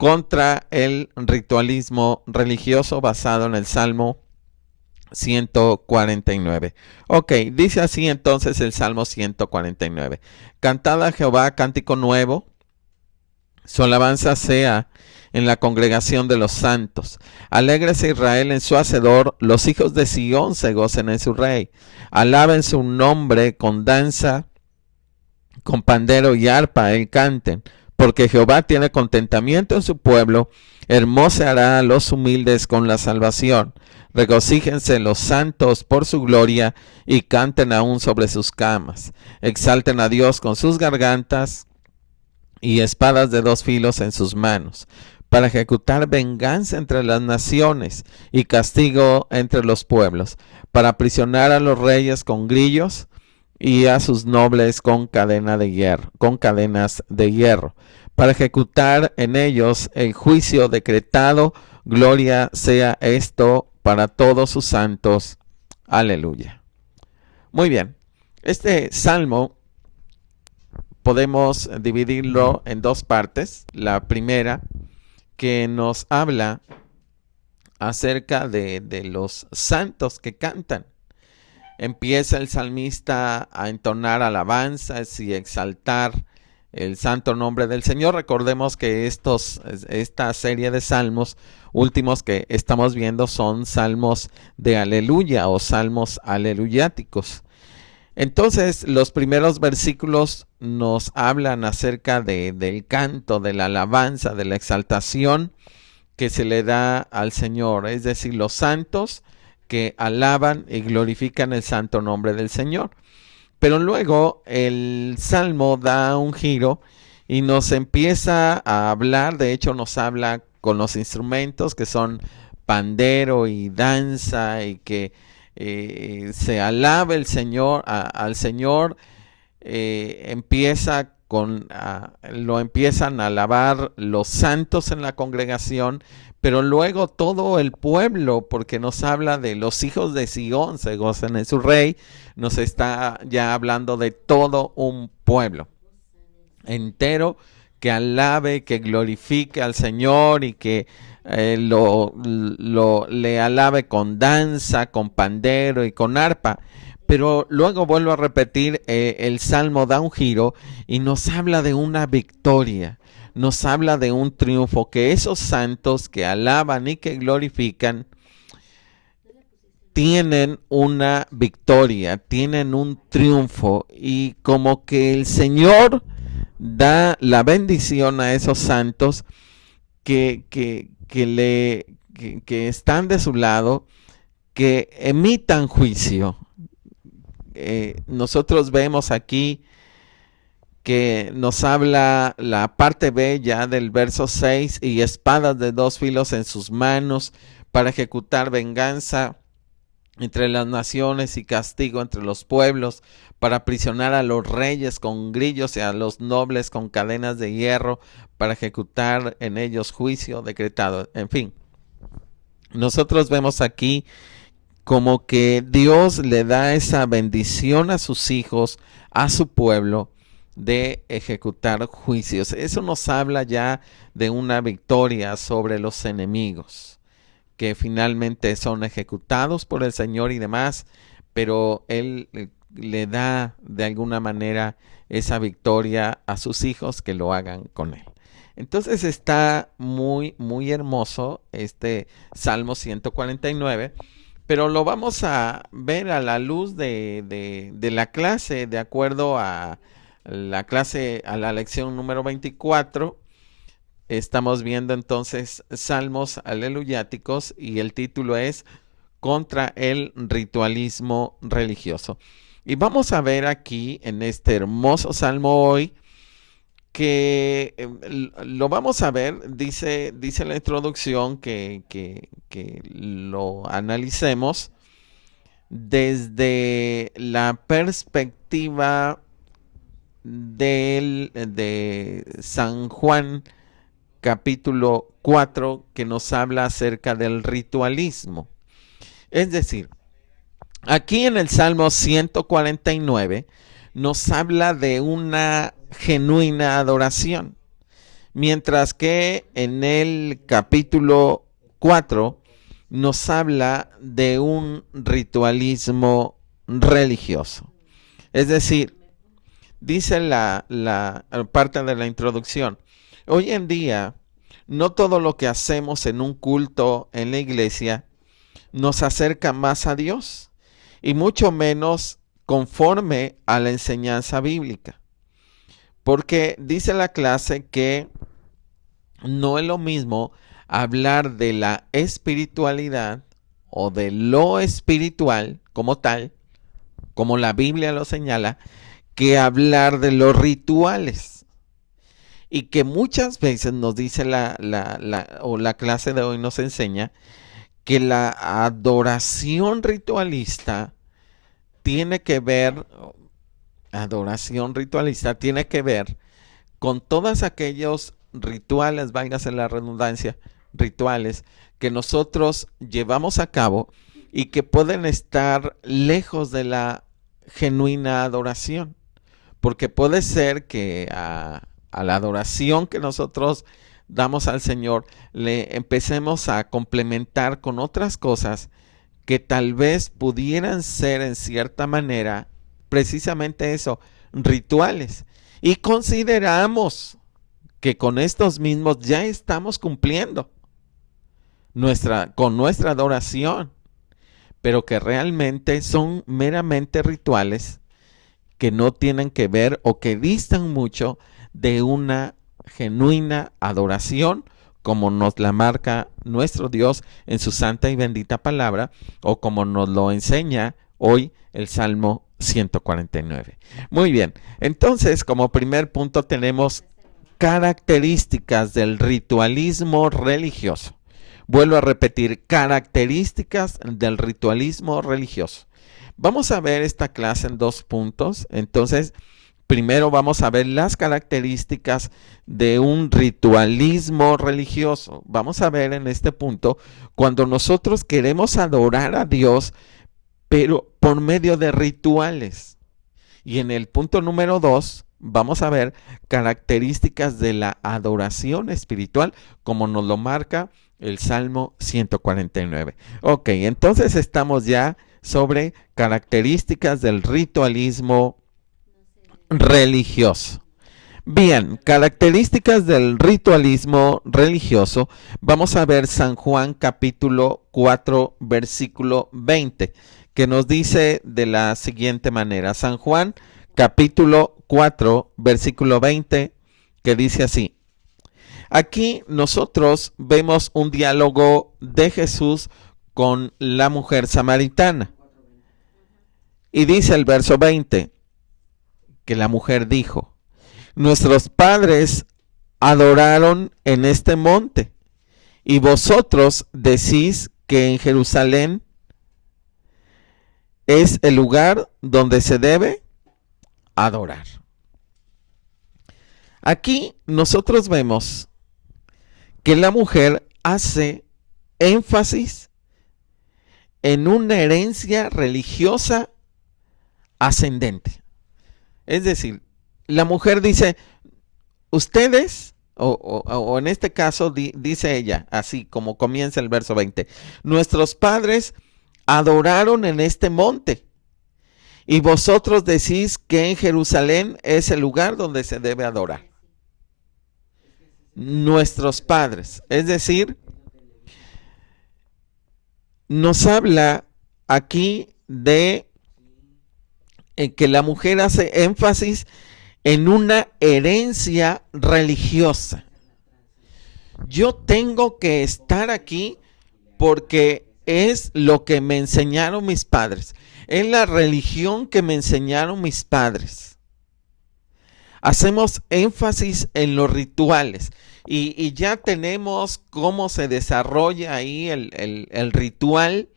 contra el ritualismo religioso basado en el Salmo 149. Ok, dice así entonces el Salmo 149. Cantad a Jehová cántico nuevo, su alabanza sea en la congregación de los santos. Alégrese Israel en su hacedor, los hijos de Sión se gocen en su rey. Alaben su nombre con danza, con pandero y arpa, él canten, porque Jehová tiene contentamiento en su pueblo, hermosa hará a los humildes con la salvación. Regocíjense los santos por su gloria y canten aún sobre sus camas. Exalten a Dios con sus gargantas y espadas de dos filos en sus manos, para ejecutar venganza entre las naciones y castigo entre los pueblos, para aprisionar a los reyes con grillos y a sus nobles con cadenas de hierro, para ejecutar en ellos el juicio decretado. Gloria sea esto para todos sus santos. Aleluya. Muy bien. Este salmo podemos dividirlo en dos partes. La primera, que nos habla acerca de los santos que cantan. Empieza el salmista a entonar alabanzas y exaltar el santo nombre del Señor. Recordemos que esta serie de salmos últimos que estamos viendo son salmos de aleluya o salmos aleluyáticos. Entonces, los primeros versículos nos hablan acerca del canto, de la alabanza, de la exaltación que se le da al Señor, es decir, los santos que alaban y glorifican el santo nombre del Señor. Pero luego el Salmo da un giro y nos empieza a hablar, de hecho nos habla con los instrumentos que son pandero y danza, y que se alaba el Señor, al Señor. Lo empiezan a alabar los santos en la congregación, pero luego todo el pueblo, porque nos habla de los hijos de Sión se gozan en su rey, nos está ya hablando de todo un pueblo entero que alabe, que glorifique al Señor y que le alabe con danza, con pandero y con arpa. Pero luego vuelvo a repetir, el Salmo da un giro y nos habla de una victoria, nos habla de un triunfo, que esos santos que alaban y que glorifican tienen una victoria, tienen un triunfo, y como que el Señor da la bendición a esos santos que están de su lado, que emitan juicio. Nosotros vemos aquí que nos habla la parte B ya del verso 6, y espadas de dos filos en sus manos para ejecutar venganza entre las naciones y castigo entre los pueblos, para aprisionar a los reyes con grillos y a los nobles con cadenas de hierro, para ejecutar en ellos juicio decretado. En fin, nosotros vemos aquí como que Dios le da esa bendición a sus hijos, a su pueblo, de ejecutar juicios. Eso nos habla ya de una victoria sobre los enemigos, que finalmente son ejecutados por el Señor y demás, pero Él le da de alguna manera esa victoria a sus hijos que lo hagan con Él. Entonces está muy, muy hermoso este Salmo 149, pero lo vamos a ver a la luz de la clase, de acuerdo a la clase, a la lección número 24. Estamos viendo entonces salmos aleluyáticos y el título es Contra el ritualismo religioso. Y vamos a ver aquí en este hermoso salmo hoy que lo vamos a ver, dice la introducción que lo analicemos desde la perspectiva de San Juan capítulo 4, que nos habla acerca del ritualismo. Es decir, aquí en el Salmo 149 nos habla de una genuina adoración. Mientras que en el capítulo 4 nos habla de un ritualismo religioso. Es decir, dice la parte de la introducción, hoy en día no todo lo que hacemos en un culto en la iglesia nos acerca más a Dios y mucho menos conforme a la enseñanza bíblica. Porque dice la clase que no es lo mismo hablar de la espiritualidad o de lo espiritual como tal, como la Biblia lo señala, que hablar de los rituales. Y que muchas veces nos dice la clase de hoy nos enseña que la adoración ritualista tiene que ver con todos aquellos rituales, váyase la redundancia, rituales que nosotros llevamos a cabo y que pueden estar lejos de la genuina adoración. Porque puede ser que a la adoración que nosotros damos al Señor le empecemos a complementar con otras cosas que tal vez pudieran ser en cierta manera precisamente eso, rituales. Y consideramos que con estos mismos ya estamos cumpliendo con nuestra adoración, pero que realmente son meramente rituales que no tienen que ver o que distan mucho de una genuina adoración como nos la marca nuestro Dios en su santa y bendita palabra o como nos lo enseña hoy el Salmo 149. Muy bien, entonces como primer punto tenemos características del ritualismo religioso. Vuelvo a repetir, características del ritualismo religioso. Vamos a ver esta clase en 2 puntos. Entonces, primero vamos a ver las características de un ritualismo religioso. Vamos a ver en este punto cuando nosotros queremos adorar a Dios, pero por medio de rituales. Y en el punto número 2, vamos a ver características de la adoración espiritual, como nos lo marca el Salmo 149. Ok, entonces estamos ya sobre características del ritualismo religioso. Bien, características del ritualismo religioso. Vamos a ver San Juan capítulo 4 versículo 20, que nos dice de la siguiente manera. San Juan capítulo 4 versículo 20, que dice así. Aquí nosotros vemos un diálogo de Jesús con la mujer samaritana. Y dice el verso 20, que la mujer dijo, nuestros padres adoraron en este monte, y vosotros decís que en Jerusalén es el lugar donde se debe adorar. Aquí nosotros vemos que la mujer hace énfasis en una herencia religiosa ascendente. Es decir, la mujer dice, ustedes, o en este caso dice ella, así como comienza el verso 20, nuestros padres adoraron en este monte, y vosotros decís que en Jerusalén es el lugar donde se debe adorar. Nuestros padres, es decir, nos habla aquí de que la mujer hace énfasis en una herencia religiosa. Yo tengo que estar aquí porque es lo que me enseñaron mis padres. Es la religión que me enseñaron mis padres. Hacemos énfasis en los rituales y ya tenemos cómo se desarrolla ahí el ritual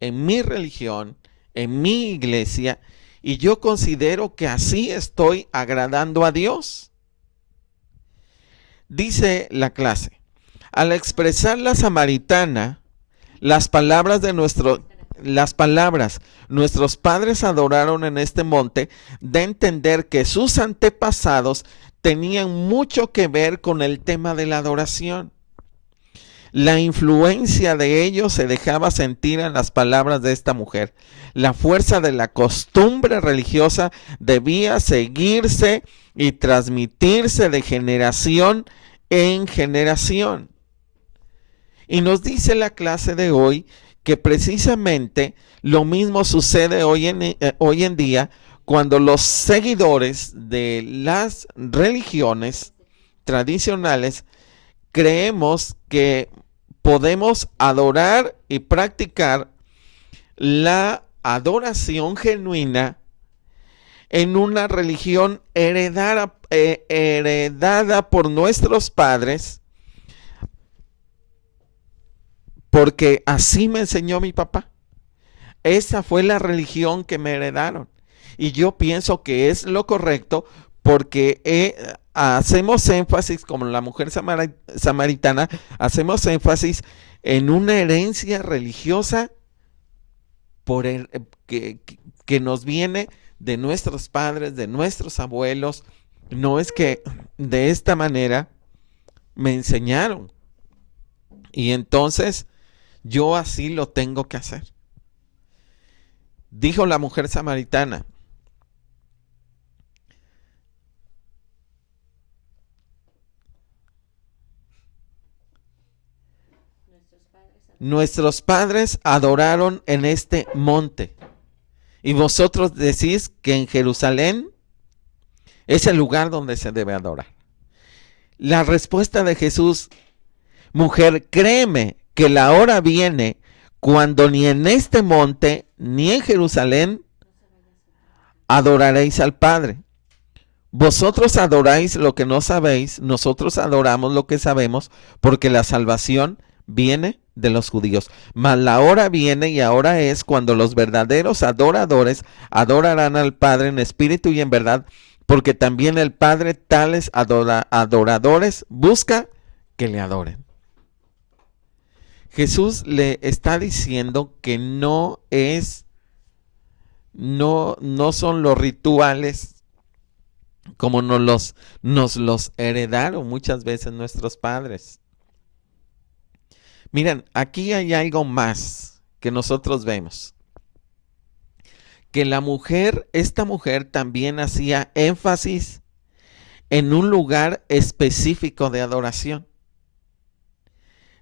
en mi religión, en mi iglesia, y yo considero que así estoy agradando a Dios. Dice la clase, al expresar la samaritana, las palabras, nuestros padres adoraron en este monte, de entender que sus antepasados tenían mucho que ver con el tema de la adoración. La influencia de ellos se dejaba sentir en las palabras de esta mujer. La fuerza de la costumbre religiosa debía seguirse y transmitirse de generación en generación. Y nos dice la clase de hoy que precisamente lo mismo sucede hoy en día cuando los seguidores de las religiones tradicionales creemos que podemos adorar y practicar la adoración genuina en una religión heredada por nuestros padres, porque así me enseñó mi papá. Esa fue la religión que me heredaron. Y yo pienso que es lo correcto porque hacemos énfasis, como la mujer samaritana, hacemos énfasis en una herencia religiosa que nos viene de nuestros padres, de nuestros abuelos. No es que de esta manera me enseñaron. Y entonces yo así lo tengo que hacer. Dijo la mujer samaritana: nuestros padres adoraron en este monte, y vosotros decís que en Jerusalén es el lugar donde se debe adorar. La respuesta de Jesús: mujer, créeme que la hora viene cuando ni en este monte ni en Jerusalén adoraréis al Padre. Vosotros adoráis lo que no sabéis, nosotros adoramos lo que sabemos, porque la salvación viene de los judíos. Mas la hora viene y ahora es cuando los verdaderos adoradores adorarán al Padre en espíritu y en verdad, porque también el Padre tales adoradores busca que le adoren. Jesús le está diciendo que no son los rituales como nos los heredaron muchas veces nuestros padres. Miren, aquí hay algo más que nosotros vemos. Que esta mujer también hacía énfasis en un lugar específico de adoración.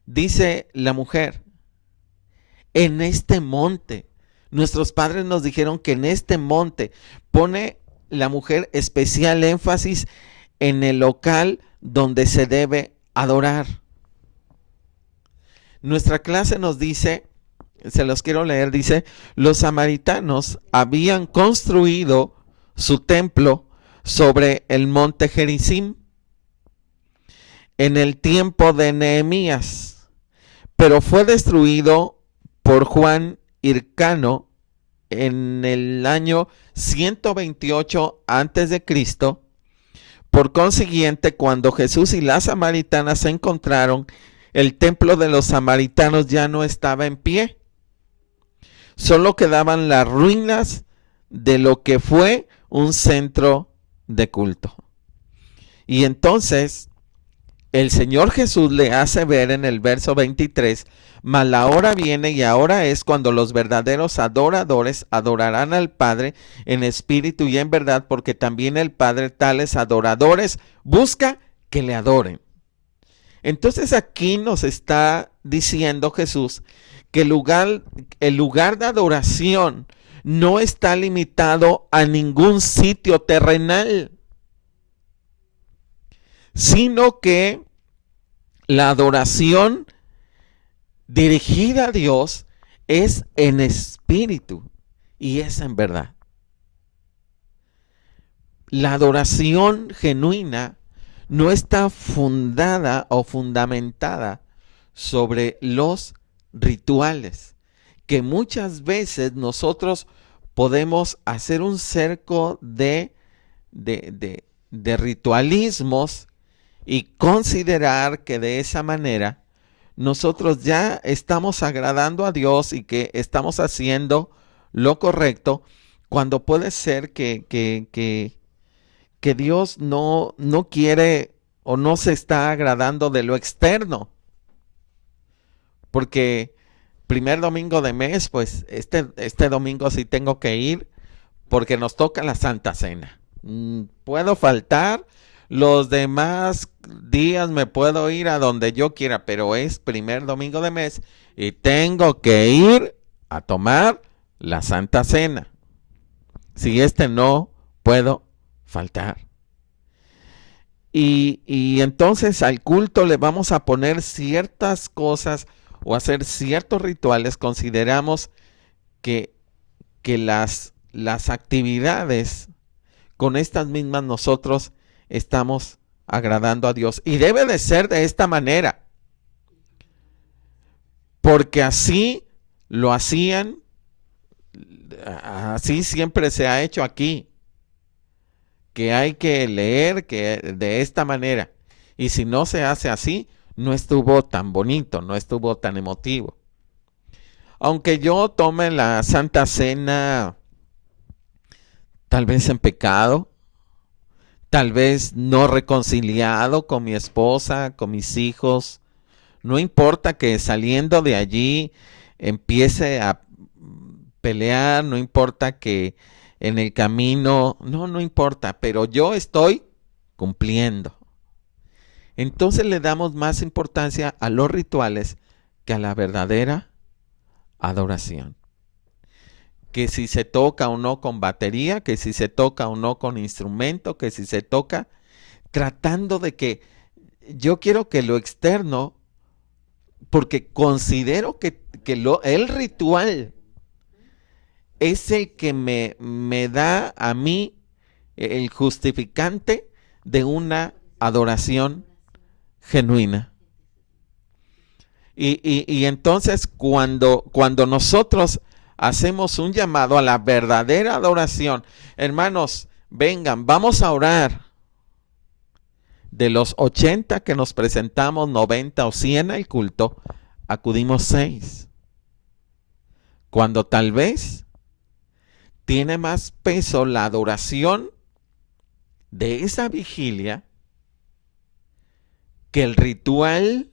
Dice la mujer: en este monte. Nuestros padres nos dijeron que en este monte. Pone la mujer especial énfasis en el local donde se debe adorar. Nuestra clase nos dice, se los quiero leer, dice: los samaritanos habían construido su templo sobre el monte Gerizim en el tiempo de Nehemías, pero fue destruido por Juan Hircano en el año 128 a.C. Por consiguiente, cuando Jesús y las samaritanas se encontraron, el templo de los samaritanos ya no estaba en pie. Solo quedaban las ruinas de lo que fue un centro de culto. Y entonces el Señor Jesús le hace ver en el verso 23: mas la hora viene y ahora es cuando los verdaderos adoradores adorarán al Padre en espíritu y en verdad, porque también el Padre tales adoradores busca que le adoren. Entonces aquí nos está diciendo Jesús que el lugar de adoración no está limitado a ningún sitio terrenal, sino que la adoración dirigida a Dios es en espíritu y es en verdad. La adoración genuina no está fundada o fundamentada sobre los rituales, que muchas veces nosotros podemos hacer un cerco de ritualismos y considerar que de esa manera nosotros ya estamos agradando a Dios y que estamos haciendo lo correcto, cuando puede ser que que Dios no quiere o no se está agradando de lo externo. Porque primer domingo de mes, pues este domingo sí tengo que ir porque nos toca la Santa Cena. Puedo faltar, los demás días me puedo ir a donde yo quiera, pero es primer domingo de mes y tengo que ir a tomar la Santa Cena. Si no puedo faltar. Y entonces al culto le vamos a poner ciertas cosas o hacer ciertos rituales. Consideramos que las actividades con estas mismas nosotros estamos agradando a Dios. Y debe de ser de esta manera. Porque así lo hacían, así siempre se ha hecho aquí. Que hay que leer que de esta manera. Y si no se hace así, no estuvo tan bonito, no estuvo tan emotivo. Aunque yo tome la Santa Cena tal vez en pecado, tal vez no reconciliado con mi esposa, con mis hijos, no importa que saliendo de allí empiece a pelear, no importa que en el camino, no importa, pero yo estoy cumpliendo. Entonces le damos más importancia a los rituales que a la verdadera adoración. Que si se toca o no con batería, que si se toca o no con instrumento, que si se toca, tratando de que yo quiero que lo externo, porque considero que el ritual es el que me da a mí el justificante de una adoración genuina. Y entonces cuando nosotros hacemos un llamado a la verdadera adoración, hermanos, vengan, vamos a orar. De los 80 que nos presentamos, 90 o 100 al culto, acudimos 6. Cuando tal vez tiene más peso la adoración de esa vigilia que el ritual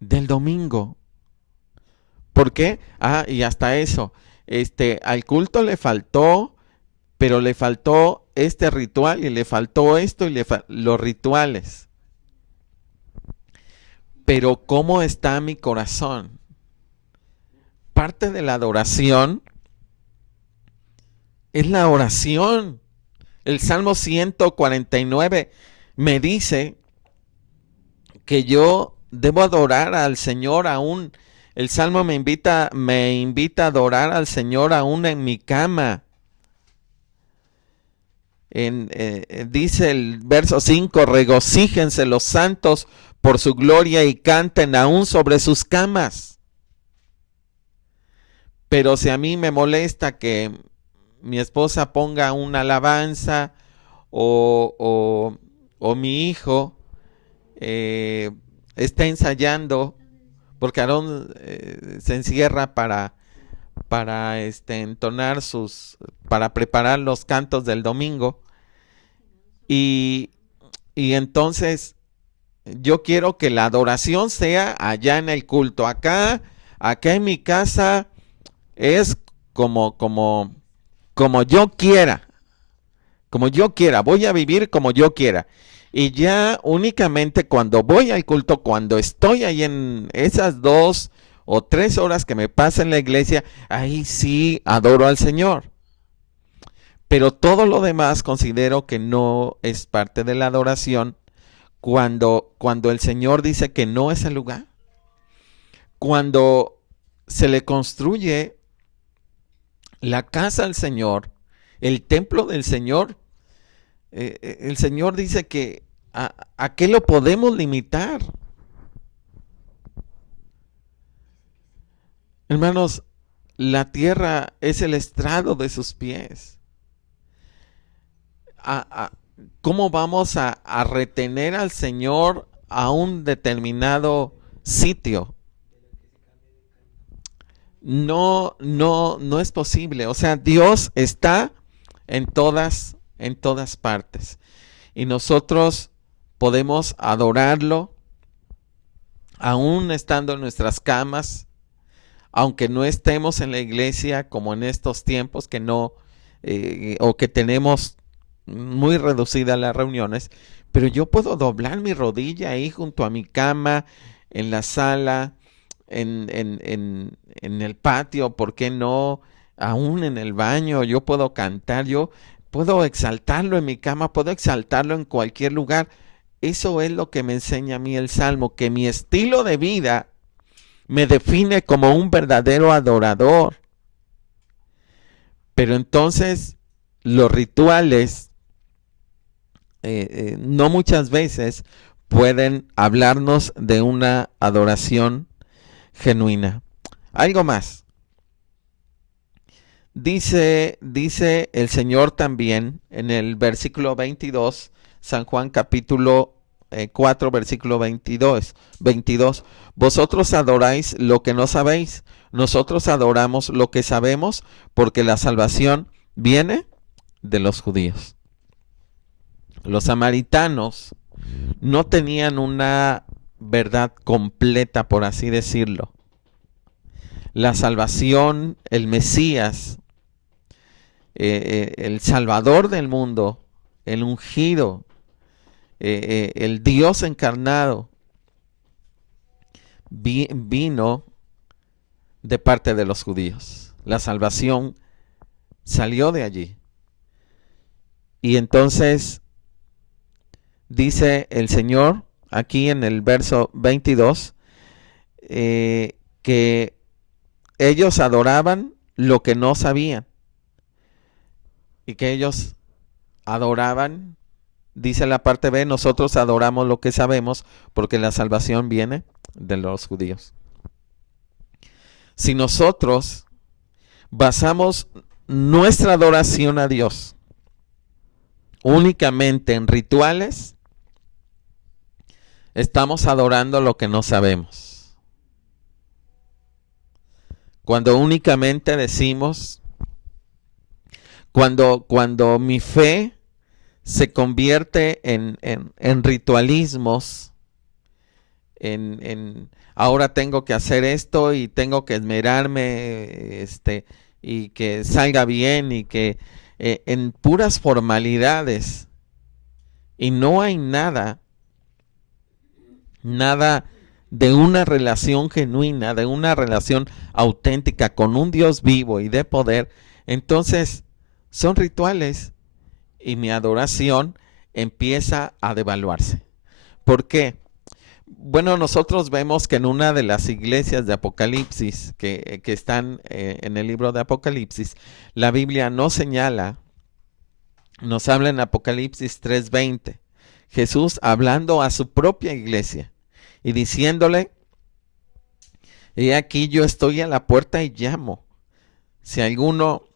del domingo. ¿Por qué? Y hasta eso, al culto le faltó, pero le faltó este ritual y le faltó esto y los rituales. Pero ¿cómo está mi corazón? Parte de la adoración es la oración. El Salmo 149 me dice que yo debo adorar al Señor aún. El Salmo me invita a adorar al Señor aún en mi cama. Dice el verso 5, regocíjense los santos por su gloria y canten aún sobre sus camas. Pero si a mí me molesta que mi esposa ponga una alabanza o mi hijo está ensayando, porque Aarón se encierra para entonar para preparar los cantos del domingo, y entonces yo quiero que la adoración sea allá en el culto. Acá en mi casa es como yo quiera, voy a vivir como yo quiera. Y ya únicamente cuando voy al culto, cuando estoy ahí en esas 2 o 3 horas que me pasa en la iglesia, ahí sí adoro al Señor. Pero todo lo demás considero que no es parte de la adoración cuando el Señor dice que no es el lugar. Cuando se le construye la casa al Señor, el templo del Señor, el Señor dice que ¿a qué lo podemos limitar? Hermanos, la tierra es el estrado de sus pies. ¿Cómo vamos a retener al Señor a un determinado sitio? No es posible. O sea, Dios está en todas en todas partes. Y nosotros podemos adorarlo aún estando en nuestras camas, aunque no estemos en la iglesia como en estos tiempos que no, o que tenemos muy reducidas las reuniones, pero yo puedo doblar mi rodilla ahí junto a mi cama, en la sala, en el patio, ¿por qué no? Aún en el baño, yo puedo cantar, yo puedo exaltarlo en mi cama, puedo exaltarlo en cualquier lugar. Eso es lo que me enseña a mí el Salmo, que mi estilo de vida me define como un verdadero adorador. Pero entonces los rituales no muchas veces pueden hablarnos de una adoración genuina. Algo más. Dice el Señor también en el versículo 22, San Juan capítulo 4, versículo 22. Vosotros adoráis lo que no sabéis, nosotros adoramos lo que sabemos, porque la salvación viene de los judíos. Los samaritanos no tenían una verdad completa, por así decirlo. La salvación, el Mesías, el Salvador del mundo, el ungido, el Dios encarnado, vino de parte de los judíos. La salvación salió de allí. Y entonces dice el Señor aquí en el verso 22 que ellos adoraban lo que no sabían. Y que ellos adoraban, dice la parte B, nosotros adoramos lo que sabemos porque la salvación viene de los judíos. Si nosotros basamos nuestra adoración a Dios únicamente en rituales, estamos adorando lo que no sabemos. Cuando únicamente decimos, cuando mi fe se convierte en ritualismos, ahora tengo que hacer esto y tengo que esmerarme y que salga bien y que en puras formalidades, y no hay nada de una relación genuina, de una relación auténtica con un Dios vivo y de poder, entonces son rituales y mi adoración empieza a devaluarse. ¿Por qué? Bueno, nosotros vemos que en una de las iglesias de Apocalipsis que están en el libro de Apocalipsis, la Biblia nos señala, nos habla en Apocalipsis 3:20, Jesús hablando a su propia iglesia y diciéndole, he aquí yo estoy a la puerta y llamo. Si alguno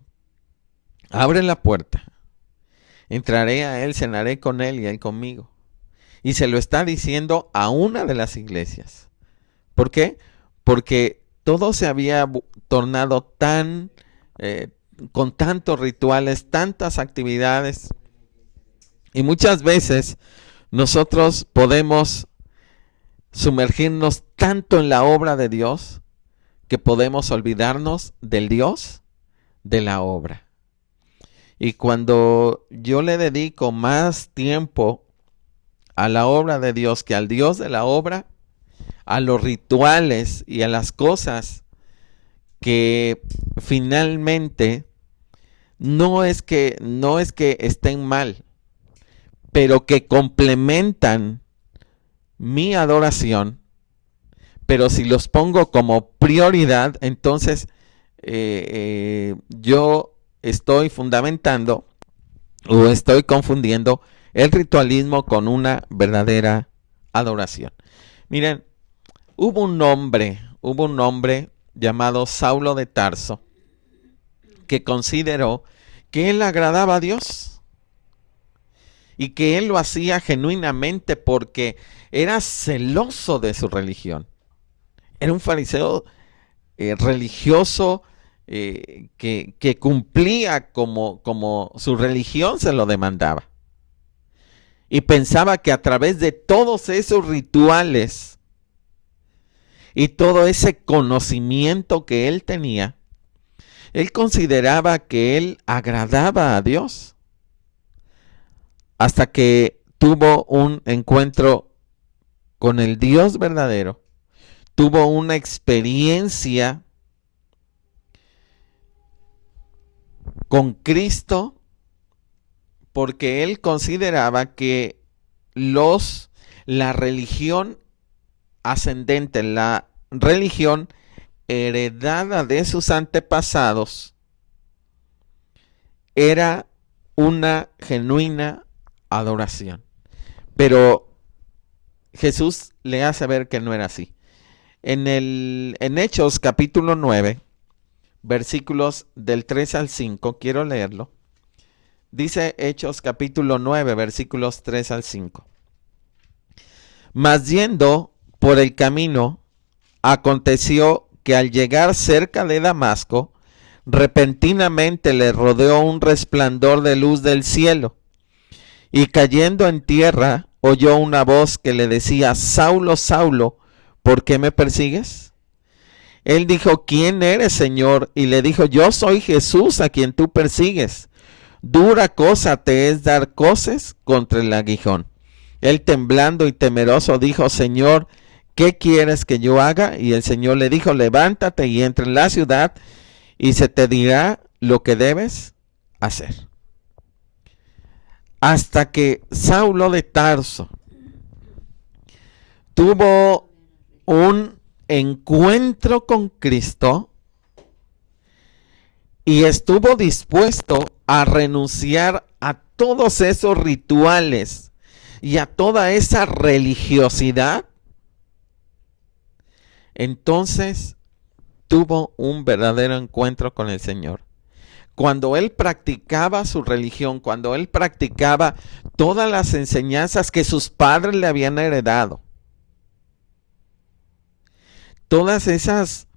abre la puerta, entraré a él, cenaré con él y él conmigo. Y se lo está diciendo a una de las iglesias. ¿Por qué? Porque todo se había tornado con tantos rituales, tantas actividades. Y muchas veces nosotros podemos sumergirnos tanto en la obra de Dios que podemos olvidarnos del Dios de la obra. Y cuando yo le dedico más tiempo a la obra de Dios que al Dios de la obra, a los rituales y a las cosas que finalmente no es que estén mal, pero que complementan mi adoración, pero si los pongo como prioridad, entonces yo estoy fundamentando o estoy confundiendo el ritualismo con una verdadera adoración. Miren, hubo un hombre llamado Saulo de Tarso que consideró que él agradaba a Dios y que él lo hacía genuinamente porque era celoso de su religión. Era un fariseo religioso, que cumplía como su religión se lo demandaba. Y pensaba que a través de todos esos rituales y todo ese conocimiento que él tenía, él consideraba que él agradaba a Dios. Hasta que tuvo un encuentro con el Dios verdadero, tuvo una experiencia con Cristo, porque él consideraba que la religión ascendente, la religión heredada de sus antepasados, era una genuina adoración. Pero Jesús le hace ver que no era así. En Hechos capítulo 9, versículos del 3 al 5, quiero leerlo. Dice Hechos capítulo 9, versículos 3 al 5. Mas yendo por el camino, aconteció que al llegar cerca de Damasco, repentinamente le rodeó un resplandor de luz del cielo, y cayendo en tierra, oyó una voz que le decía: Saulo, Saulo, ¿por qué me persigues? Él dijo: ¿Quién eres, Señor? Y le dijo: Yo soy Jesús a quien tú persigues. Dura cosa te es dar coces contra el aguijón. Él, temblando y temeroso, dijo: Señor, ¿qué quieres que yo haga? Y el Señor le dijo: levántate y entra en la ciudad, y se te dirá lo que debes hacer. Hasta que Saulo de Tarso tuvo un encuentro con Cristo y estuvo dispuesto a renunciar a todos esos rituales y a toda esa religiosidad, entonces tuvo un verdadero encuentro con el Señor. Cuando él practicaba su religión, cuando él practicaba todas las enseñanzas que sus padres le habían heredado, todas esas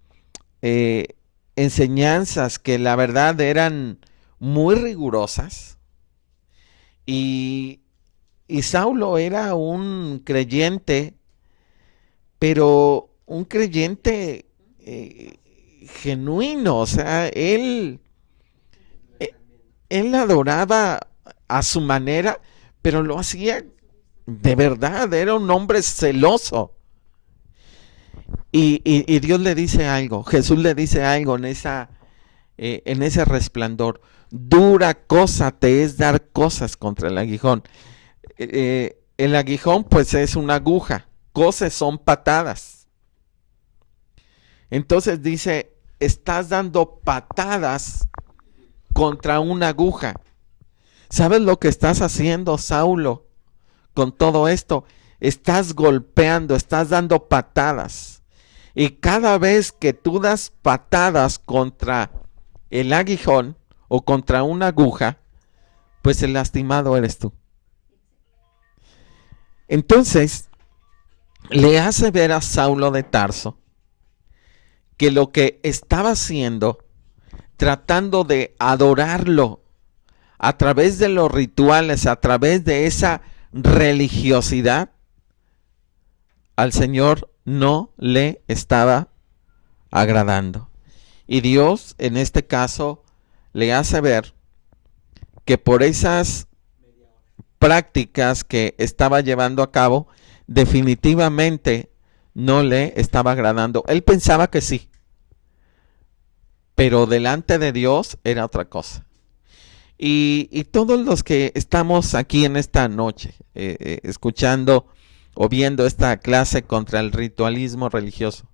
enseñanzas que la verdad eran muy rigurosas, y Saulo era un creyente, pero un creyente genuino. O sea, él adoraba a su manera, pero lo hacía de verdad. Era un hombre celoso. Y Dios le dice algo, Jesús le dice algo en ese resplandor: dura cosa te es dar cosas contra el aguijón. El aguijón pues es una aguja, cosas son patadas. Entonces dice: estás dando patadas contra una aguja. ¿Sabes lo que estás haciendo, Saulo, con todo esto? Estás golpeando, estás dando patadas. Y cada vez que tú das patadas contra el aguijón o contra una aguja, pues el lastimado eres tú. Entonces, le hace ver a Saulo de Tarso que lo que estaba haciendo, tratando de adorarlo a través de los rituales, a través de esa religiosidad, al Señor no le estaba agradando. Y Dios, en este caso, le hace ver que por esas prácticas que estaba llevando a cabo, definitivamente no le estaba agradando. Él pensaba que sí, pero delante de Dios era otra cosa. Y todos los que estamos aquí en esta noche, escuchando o viendo esta clase contra el ritualismo religioso,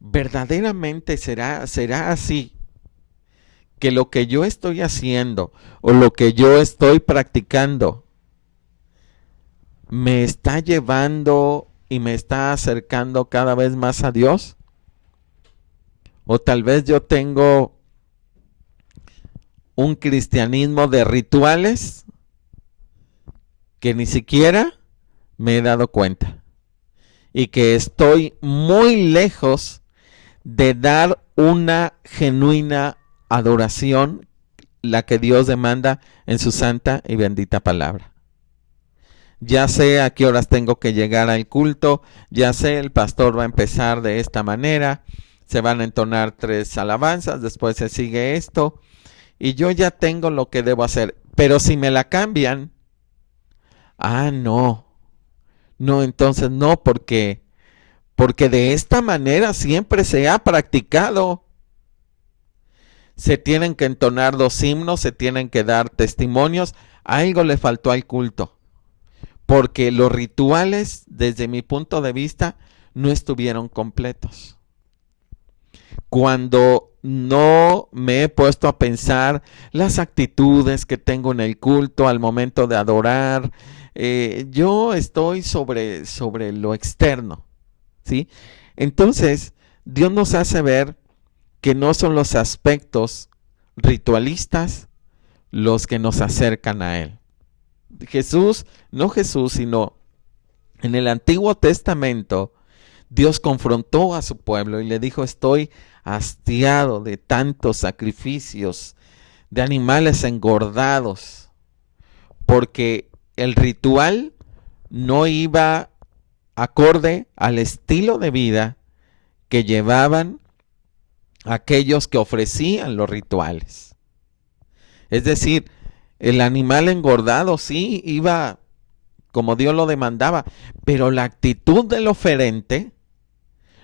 verdaderamente será así, que lo que yo estoy haciendo o lo que yo estoy practicando me está llevando y me está acercando cada vez más a Dios. O tal vez yo tengo un cristianismo de rituales que ni siquiera me he dado cuenta, y que estoy muy lejos de dar una genuina adoración, la que Dios demanda en su santa y bendita palabra. Ya sé a qué horas tengo que llegar al culto, ya sé el pastor va a empezar de esta manera, se van a entonar 3 alabanzas, después se sigue esto, y yo ya tengo lo que debo hacer. Pero si me la cambian, no, entonces no, porque de esta manera siempre se ha practicado. Se tienen que entonar 2 himnos, se tienen que dar testimonios. Algo le faltó al culto, porque los rituales, desde mi punto de vista, no estuvieron completos. Cuando no me he puesto a pensar las actitudes que tengo en el culto al momento de adorar, yo estoy sobre lo externo, ¿sí? Entonces, Dios nos hace ver que no son los aspectos ritualistas los que nos acercan a Él. No Jesús, sino en el Antiguo Testamento, Dios confrontó a su pueblo y le dijo: estoy hastiado de tantos sacrificios de animales engordados, porque el ritual no iba acorde al estilo de vida que llevaban aquellos que ofrecían los rituales. Es decir, el animal engordado sí iba como Dios lo demandaba, pero la actitud del oferente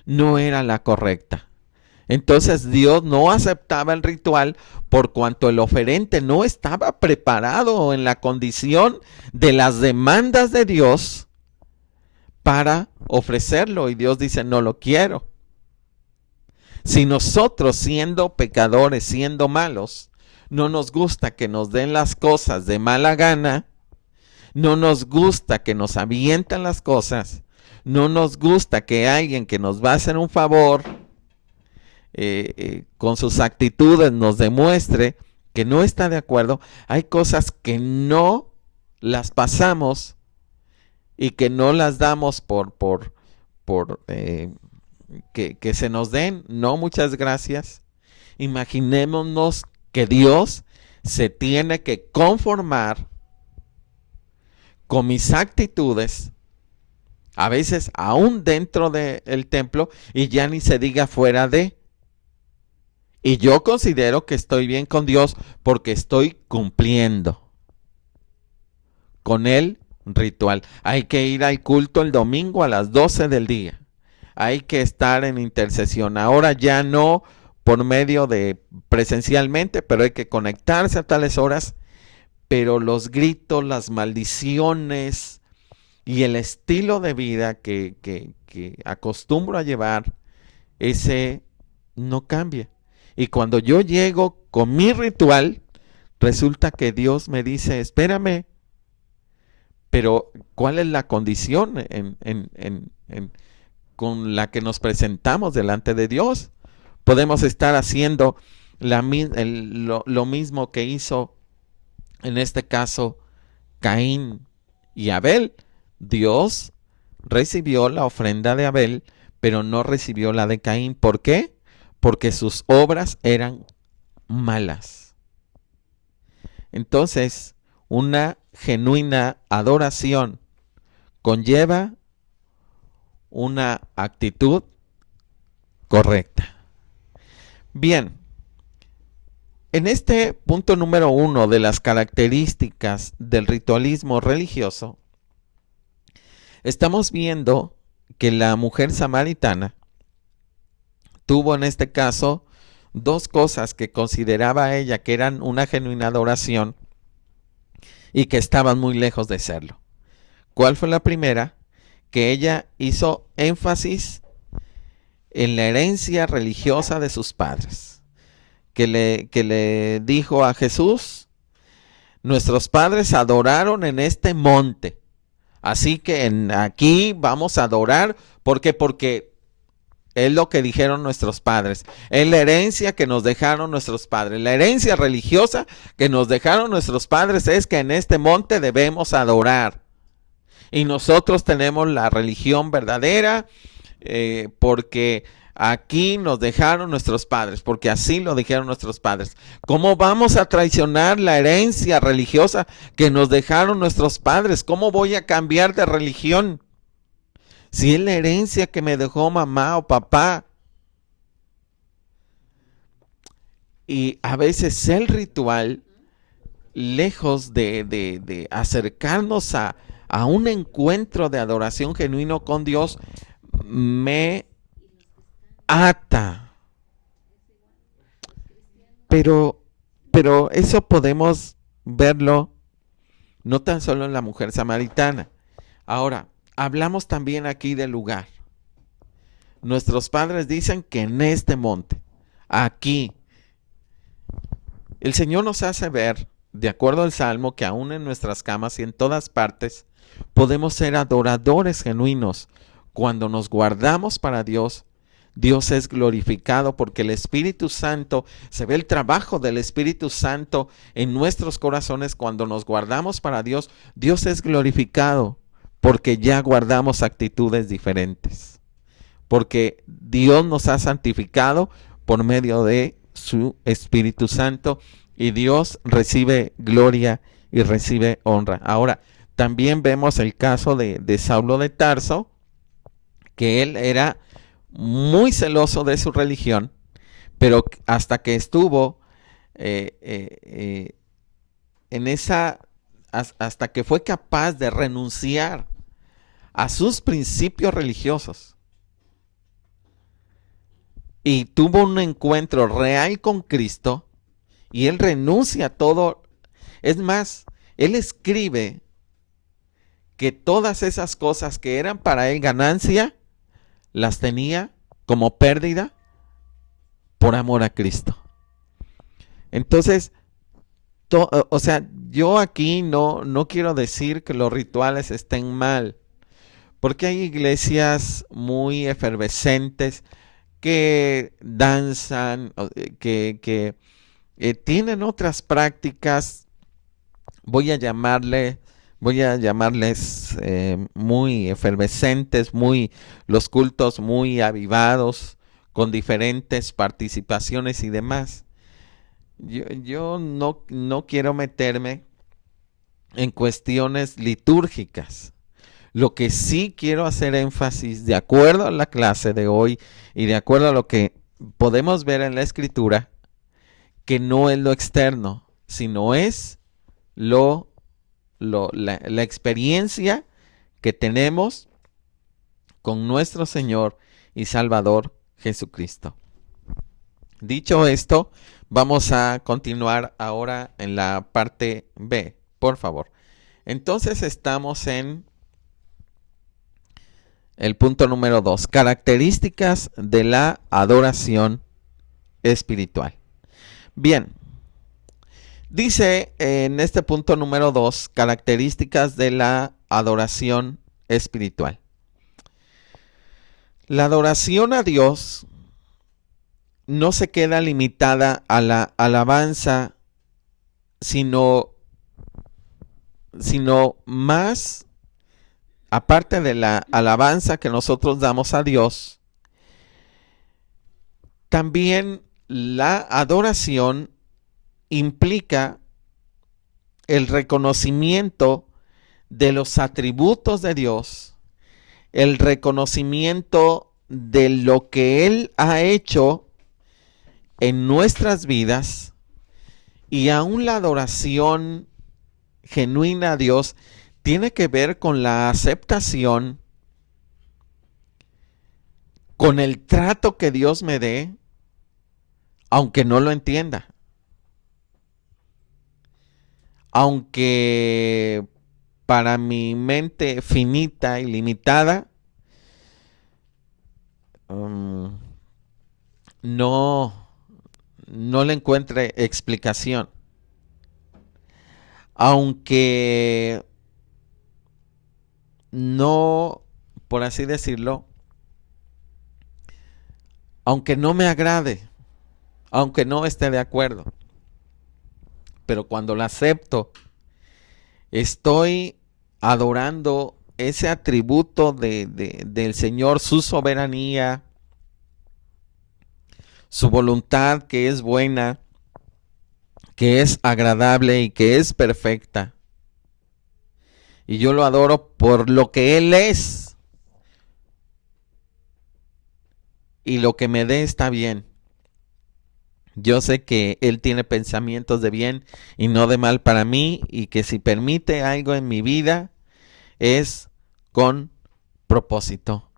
no era la correcta. Entonces Dios no aceptaba el ritual por cuanto el oferente no estaba preparado en la condición de las demandas de Dios para ofrecerlo. Y Dios dice: no lo quiero. Si nosotros, siendo pecadores, siendo malos, no nos gusta que nos den las cosas de mala gana, no nos gusta que nos avientan las cosas, no nos gusta que alguien que nos va a hacer un favor con sus actitudes nos demuestre que no está de acuerdo, hay cosas que no las pasamos y que no las damos por que se nos den. No, muchas gracias. Imaginémonos que Dios se tiene que conformar con mis actitudes, a veces aún dentro del templo, y ya ni se diga fuera de. Y yo considero que estoy bien con Dios porque estoy cumpliendo con el ritual. Hay que ir al culto el domingo a las 12 del día. Hay que estar en intercesión. Ahora ya no por medio de presencialmente, pero hay que conectarse a tales horas. Pero los gritos, las maldiciones y el estilo de vida que acostumbro a llevar, ese no cambia. Y cuando yo llego con mi ritual, resulta que Dios me dice: espérame, pero ¿cuál es la condición con la que nos presentamos delante de Dios? Podemos estar haciendo lo mismo que hizo en este caso Caín y Abel. Dios recibió la ofrenda de Abel, pero no recibió la de Caín. ¿Por qué? Porque sus obras eran malas. Entonces, una genuina adoración conlleva una actitud correcta. Bien, en este punto número 1 de las características del ritualismo religioso, estamos viendo que la mujer samaritana tuvo en este caso 2 cosas que consideraba ella que eran una genuina adoración y que estaban muy lejos de serlo. ¿Cuál fue la primera? Que ella hizo énfasis en la herencia religiosa de sus padres. Que le dijo a Jesús: nuestros padres adoraron en este monte, así que aquí vamos a adorar. ¿Por qué? Porque es lo que dijeron nuestros padres. Es la herencia que nos dejaron nuestros padres. La herencia religiosa que nos dejaron nuestros padres es que en este monte debemos adorar. Y nosotros tenemos la religión verdadera porque Aquí nos dejaron nuestros padres, porque así lo dijeron nuestros padres. ¿Cómo vamos a traicionar la herencia religiosa que nos dejaron nuestros padres? ¿Cómo voy a cambiar de religión si es la herencia que me dejó mamá o papá? Y a veces el ritual, lejos de acercarnos a un encuentro de adoración genuino con Dios, me ata. Pero, pero eso podemos verlo no tan solo en la mujer samaritana. Ahora, hablamos también aquí del lugar. Nuestros padres dicen que en este monte, aquí, el Señor nos hace ver, de acuerdo al Salmo, que aún en nuestras camas y en todas partes podemos ser adoradores genuinos. Cuando nos guardamos para Dios, Dios es glorificado porque el Espíritu Santo, se ve el trabajo del Espíritu Santo en nuestros corazones cuando nos guardamos para Dios. Dios es glorificado porque ya guardamos actitudes diferentes. Porque Dios nos ha santificado por medio de su Espíritu Santo y Dios recibe gloria y recibe honra. Ahora, también vemos el caso de Saulo de Tarso, que él era muy celoso de su religión, pero hasta que estuvo en esa, hasta que fue capaz de renunciar a sus principios religiosos y tuvo un encuentro real con Cristo y él renuncia a todo. Es más, él escribe que todas esas cosas que eran para él ganancia, las tenía como pérdida por amor a Cristo. Entonces, o sea, yo aquí no quiero decir que los rituales estén mal, porque hay iglesias muy efervescentes que danzan, que tienen otras prácticas, voy a llamarles muy efervescentes, los cultos muy avivados, con diferentes participaciones y demás. Yo no quiero meterme en cuestiones litúrgicas. Lo que sí quiero hacer énfasis, de acuerdo a la clase de hoy y de acuerdo a lo que podemos ver en la Escritura, que no es lo externo, sino es la experiencia que tenemos con nuestro Señor y Salvador Jesucristo. Dicho esto, vamos a continuar ahora en la parte B, por favor. Entonces estamos en el punto número 2, características de la adoración espiritual. Bien, dice en este punto número 2, características de la adoración espiritual. La adoración a Dios no se queda limitada a la alabanza, sino más, aparte de la alabanza que nosotros damos a Dios, también la adoración implica el reconocimiento de los atributos de Dios, el reconocimiento de lo que Él ha hecho en nuestras vidas, y aún la adoración genuina a Dios tiene que ver con la aceptación, con el trato que Dios me dé, aunque no lo entienda. Aunque para mi mente finita y limitada, no le encuentre explicación. Aunque no, por así decirlo, aunque no me agrade, aunque no esté de acuerdo, pero cuando la acepto, estoy adorando ese atributo del Señor, su soberanía, su voluntad que es buena, que es agradable y que es perfecta. Y yo lo adoro por lo que Él es. Y lo que me dé está bien. Yo sé que Él tiene pensamientos de bien y no de mal para mí, y que si permite algo en mi vida es con propósito.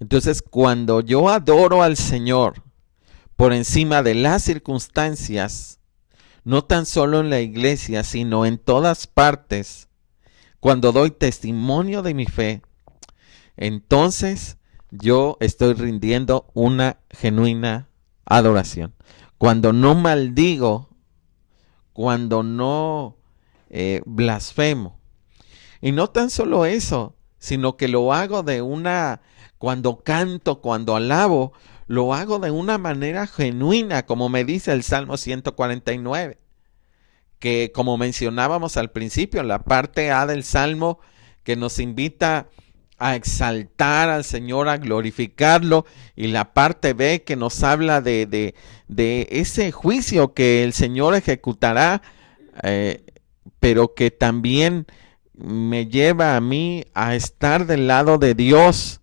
Entonces, cuando yo adoro al Señor por encima de las circunstancias, no tan solo en la iglesia, sino en todas partes, cuando doy testimonio de mi fe, entonces yo estoy rindiendo una genuina adoración. Cuando no maldigo, cuando no blasfemo. Y no tan solo eso, sino que lo hago cuando canto, cuando alabo, lo hago de una manera genuina, como me dice el Salmo 149, que como mencionábamos al principio, en la parte A del Salmo, que nos invita a exaltar al Señor, a glorificarlo, y la parte B que nos habla de ese juicio que el Señor ejecutará, eh, pero que también me lleva a mí a estar del lado de Dios,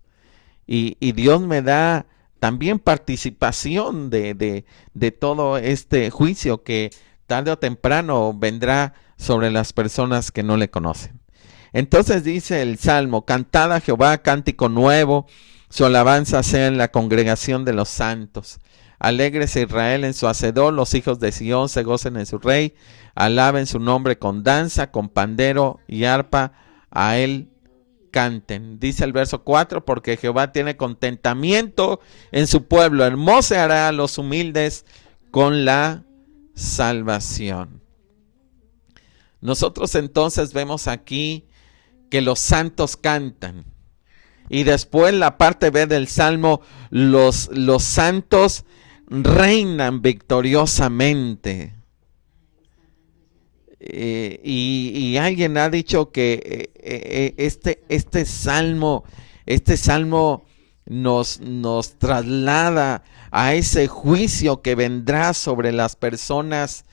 y Dios me da también participación de todo este juicio que tarde o temprano vendrá sobre las personas que no le conocen. Entonces dice el Salmo: cantad a Jehová cántico nuevo, su alabanza sea en la congregación de los santos. Alégrese Israel en su hacedor, los hijos de Sión se gocen en su rey. Alaben su nombre con danza, con pandero y arpa, a él canten. Dice el verso 4: porque Jehová tiene contentamiento en su pueblo, hermoseará a los humildes con la salvación. Nosotros entonces vemos aquí que los santos cantan. Y después la parte B del Salmo, los santos reinan victoriosamente. Y alguien ha dicho que este salmo nos traslada a ese juicio que vendrá sobre las personas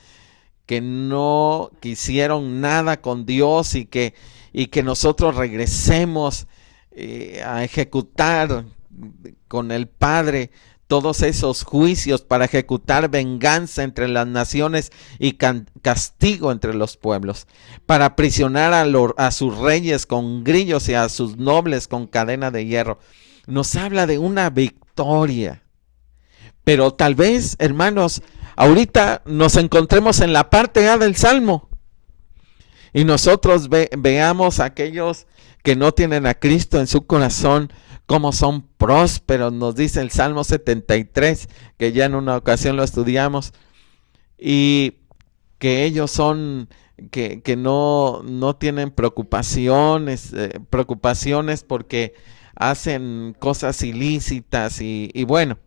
que no quisieron nada con Dios, y que nosotros regresemos a ejecutar con el Padre todos esos juicios, para ejecutar venganza entre las naciones y castigo entre los pueblos, para aprisionar a sus reyes con grillos y a sus nobles con cadena de hierro. Nos habla de una victoria. Pero tal vez, hermanos, ahorita nos encontremos en la parte A del Salmo y nosotros veamos a aquellos que no tienen a Cristo en su corazón, cómo son prósperos. Nos dice el Salmo 73, que ya en una ocasión lo estudiamos, y que ellos son, que no tienen preocupaciones porque hacen cosas ilícitas, y bueno,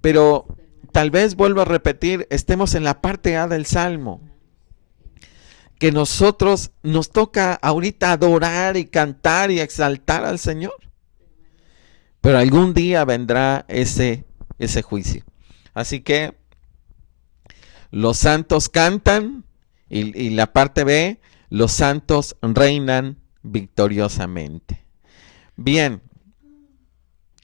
pero tal vez, vuelvo a repetir, estemos en la parte A del Salmo, que nosotros nos toca ahorita adorar y cantar y exaltar al Señor. Pero algún día vendrá ese juicio. Así que los santos cantan, y la parte B, los santos reinan victoriosamente. Bien,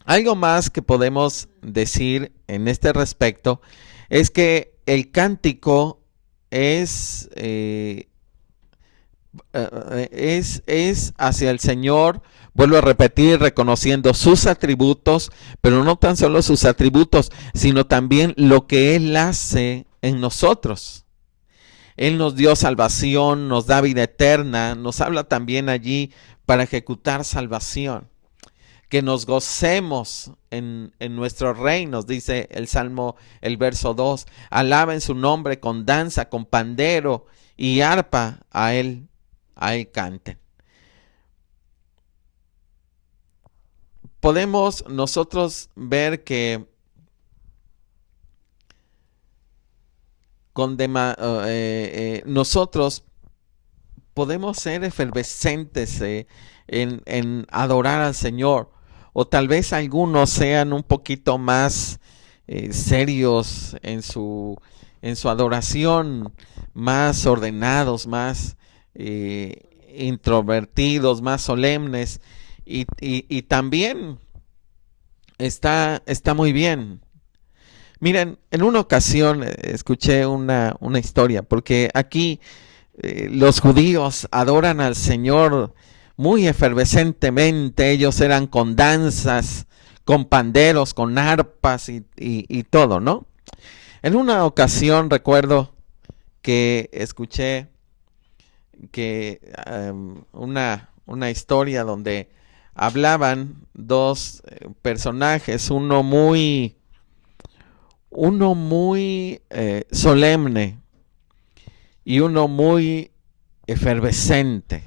algo más que podemos decir en este respecto es que el cántico es hacia el Señor. Vuelvo a repetir, reconociendo sus atributos, pero no tan solo sus atributos, sino también lo que Él hace en nosotros. Él nos dio salvación, nos da vida eterna, nos habla también allí para ejecutar salvación. Que nos gocemos en nuestro rey, nos dice el Salmo, el verso 2. Alaben su nombre con danza, con pandero y arpa, a él canten. Podemos nosotros ver que nosotros podemos ser efervescentes en adorar al Señor, o tal vez algunos sean un poquito más serios en su adoración, más ordenados, más introvertidos, más solemnes, y también está muy bien. Miren, en una ocasión escuché una historia, porque aquí los judíos adoran al Señor muy efervescentemente. Ellos eran con danzas, con panderos, con arpas y todo, ¿no? En una ocasión recuerdo que escuché que una historia donde hablaban dos personajes, uno muy solemne y uno muy efervescente,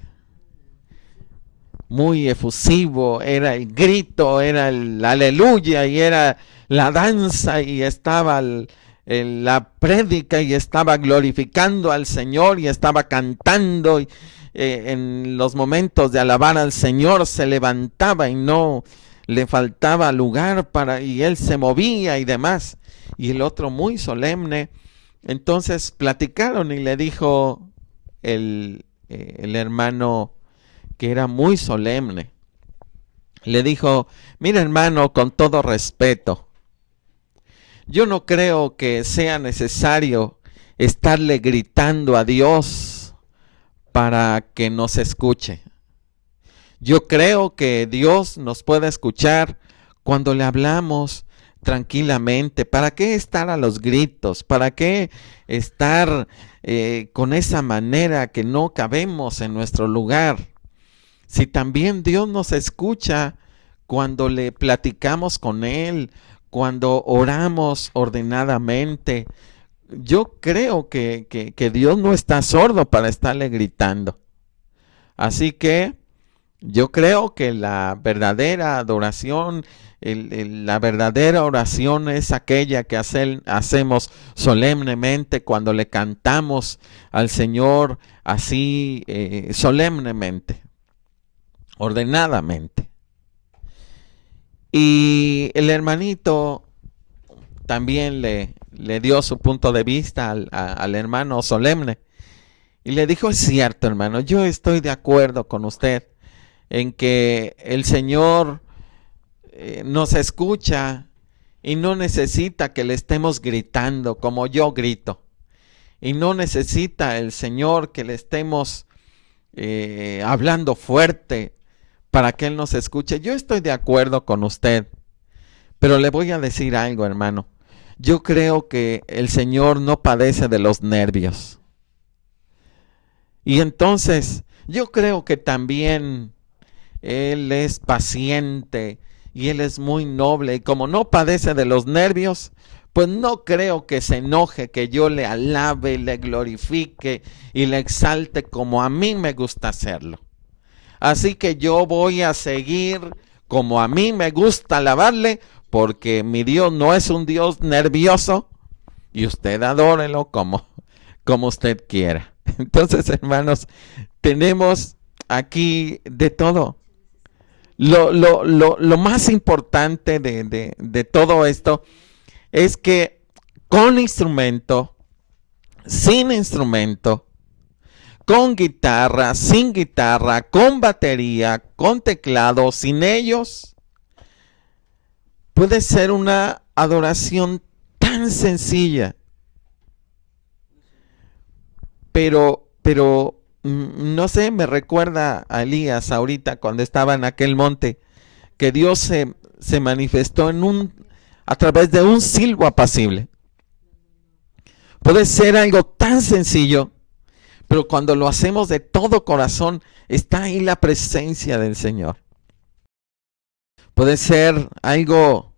muy efusivo. Era el grito, era el aleluya, y era la danza, y estaba la prédica, y estaba glorificando al Señor, y estaba cantando, y en los momentos de alabar al Señor se levantaba y no le faltaba lugar y él se movía y demás. Y el otro muy solemne. Entonces platicaron, y le dijo el hermano que era muy solemne, le dijo: mira, hermano, con todo respeto, yo no creo que sea necesario estarle gritando a Dios para que nos escuche. Yo creo que Dios nos puede escuchar cuando le hablamos tranquilamente. ¿Para qué estar a los gritos? ¿Para qué estar con esa manera que no cabemos en nuestro lugar? Si también Dios nos escucha cuando le platicamos con Él, cuando oramos ordenadamente. Yo creo que Dios no está sordo para estarle gritando. Así que yo creo que la verdadera adoración, la verdadera oración es aquella que hacemos solemnemente, cuando le cantamos al Señor así solemnemente, ordenadamente. Y el hermanito también le dio su punto de vista al hermano solemne, y le dijo: es cierto, hermano, yo estoy de acuerdo con usted en que el Señor nos escucha y no necesita que le estemos gritando como yo grito. Y no necesita el Señor que le estemos hablando fuerte para que Él nos escuche. Yo estoy de acuerdo con usted, pero le voy a decir algo, hermano. Yo creo que el Señor no padece de los nervios. Y entonces, yo creo que también Él es paciente y Él es muy noble. Y como no padece de los nervios, pues no creo que se enoje que yo le alabe, le glorifique y le exalte como a mí me gusta hacerlo. Así que yo voy a seguir como a mí me gusta alabarle, porque mi Dios no es un Dios nervioso, y usted adórelo como usted quiera. Entonces, hermanos, tenemos aquí de todo. Lo más importante de todo esto es que con instrumento, sin instrumento, con guitarra, sin guitarra, con batería, con teclado, sin ellos, puede ser una adoración tan sencilla. Pero no sé, me recuerda a Elías ahorita cuando estaba en aquel monte, que Dios se manifestó a través de un silbo apacible. Puede ser algo tan sencillo, pero cuando lo hacemos de todo corazón, está ahí la presencia del Señor. Puede ser algo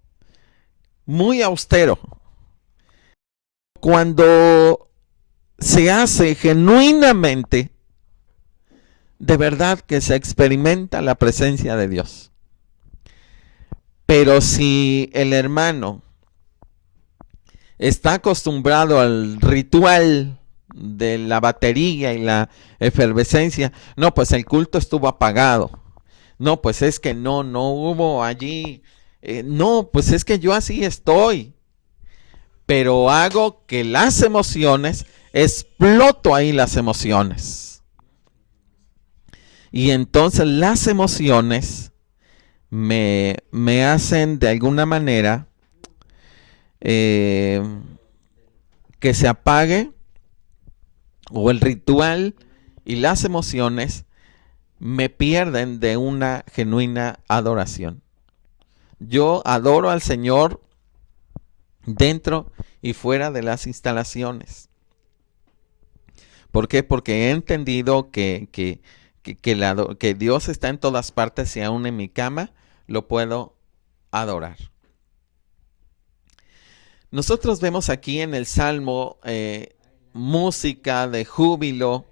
muy austero. Cuando se hace genuinamente, de verdad que se experimenta la presencia de Dios. Pero si el hermano está acostumbrado al ritual de la batería y la efervescencia, no, pues el culto estuvo apagado. No, pues es que no hubo allí. No, pues es que yo así estoy. pero hago que las emociones, exploto ahí las emociones. Y entonces las emociones me hacen de alguna manera que se apague, o el ritual y las emociones me pierden de una genuina adoración. Yo adoro al Señor dentro y fuera de las instalaciones. ¿Por qué? Porque he entendido que Dios está en todas partes y aún en mi cama lo puedo adorar. Nosotros vemos aquí en el Salmo música de júbilo,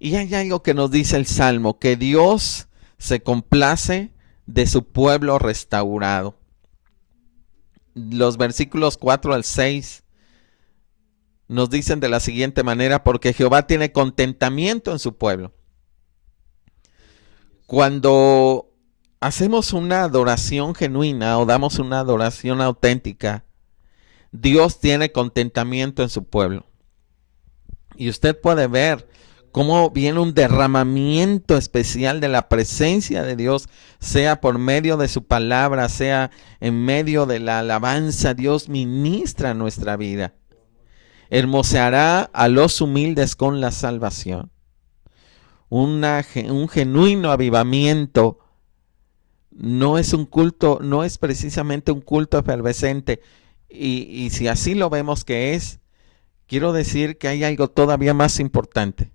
y hay algo que nos dice el Salmo, que Dios se complace de su pueblo restaurado. Los versículos 4 al 6 nos dicen de la siguiente manera: porque Jehová tiene contentamiento en su pueblo. Cuando hacemos una adoración genuina o damos una adoración auténtica, Dios tiene contentamiento en su pueblo. Y usted puede ver cómo viene un derramamiento especial de la presencia de Dios, sea por medio de su palabra, sea en medio de la alabanza. Dios ministra nuestra vida. Hermoseará a los humildes con la salvación. Un genuino avivamiento no es un culto, no es precisamente un culto efervescente. Y si así lo vemos que es, quiero decir que hay algo todavía más importante: